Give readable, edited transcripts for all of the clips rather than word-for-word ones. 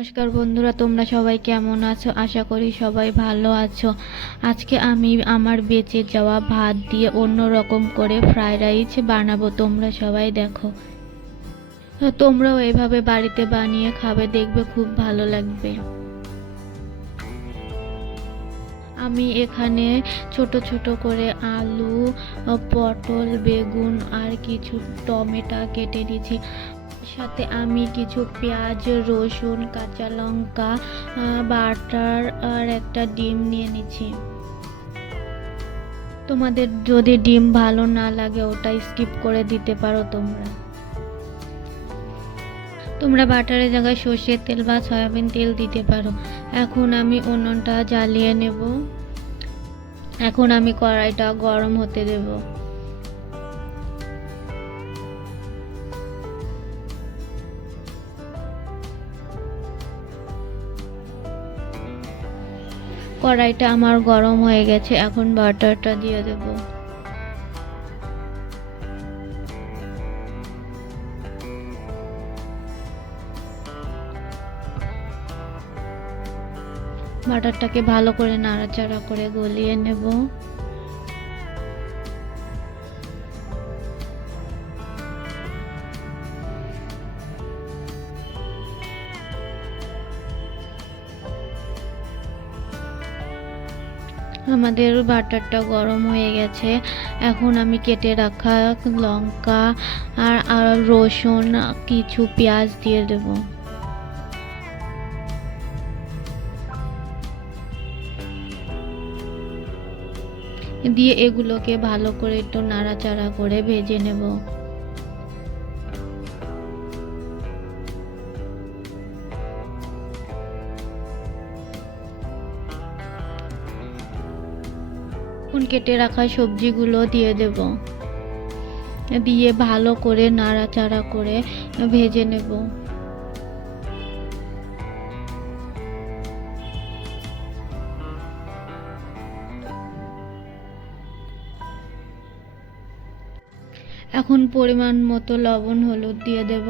নমস্কার বন্ধুরা, তোমরা সবাই কেমন আছো? আশা করি সবাই ভালো আছো। আজকে আমি আমার বেঁচে যাওয়া ভাত দিয়ে অন্য রকম করে ফ্রাইড রাইস বানাবো। তোমরা সবাই দেখো, তোমরাও এভাবে বাড়িতে বানিয়ে খাবে, দেখবে খুব ভালো লাগবে। আমি এখানে ছোট ছোট করে আলু, পটল, বেগুন আর কিছু টমেটো কেটে নিয়েছি। সাথে আমি কিছু পেঁয়াজ, রসুন, কাঁচা লঙ্কা, বাটার আর একটা ডিম নিয়ে নিচ্ছি। তোমাদের যদি ডিম ভালো না লাগে ওটা স্কিপ করে দিতে পারো। তোমরা বাটারের জায়গায় সর্ষের তেল বা সয়াবিন তেল দিতে পারো। এখন আমি উনুনটা জ্বালিয়ে নেব। এখন আমি কড়াইটা গরম হতে দেব। কড়াইটা আমার গরম হয়ে গেছে, এখন বাটারটা দিয়ে দেব। বাটারটাকে ভালো করে নাড়াচাড়া করে গলিয়ে নেব। আমাদের বাটারটা গরম হয়ে গেছে। এখন আমি কেটে রাখা লঙ্কা আর রসুন, কিছু পেঁয়াজ দিয়ে দেব। দিয়ে এগুলোকে ভালো করে একটু নাড়াচাড়া করে ভেজে নেব। এখন কেটে রাখা সবজিগুলো দিয়ে দেব। দিয়ে ভালো করে নাড়াচাড়া করে ভেজে নেব। এখন পরিমাণ মতো লবণ, হলুদ দিয়ে দেব।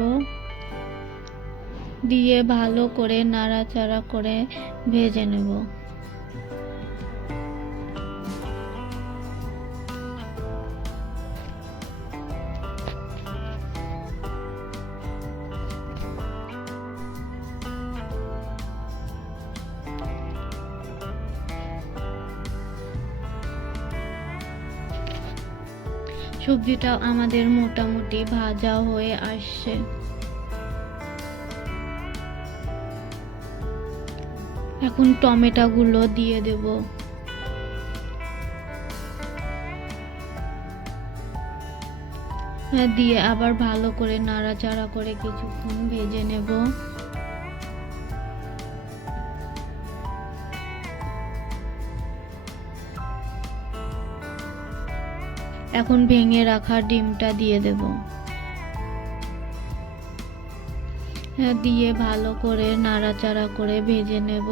দিয়ে ভালো করে নাড়াচাড়া করে ভেজে নেব। সবজিটা আমাদের মোটামুটি ভাজা হয়ে আসছে। এখন টমেটো গুলো দিয়ে দেব। দিয়ে আবার ভালো করে নাড়াচাড়া করে কিছুক্ষণ ভেজে নেব। এখন ভেঙে রাখা ডিমটা দিয়ে দেব। দিয়ে ভালো করে নাড়াচাড়া করে ভেজে নেব।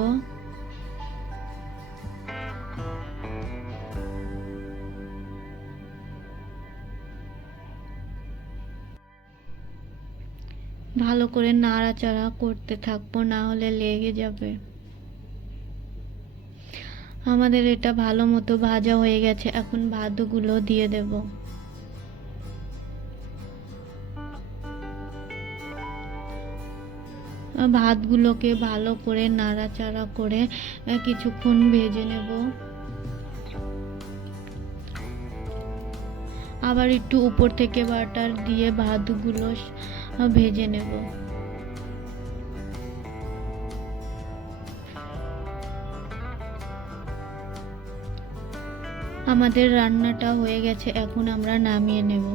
ভালো করে নাড়াচাড়া করতে থাকবো, না হলে লেগে যাবে। আমাদের এটা ভালো মতো ভাজা হয়ে গেছে। এখন ভাতগুলো দিয়ে দেব। ভাতগুলোকে ভালো করে নাড়াচাড়া করে কিছুক্ষণ ভেজে নেব। আবার একটু উপর থেকে বাটার দিয়ে ভাতগুলো ভেজে নেব। আমাদের রান্নাটা হয়ে গেছে, এখন আমরা নামিয়ে নেব।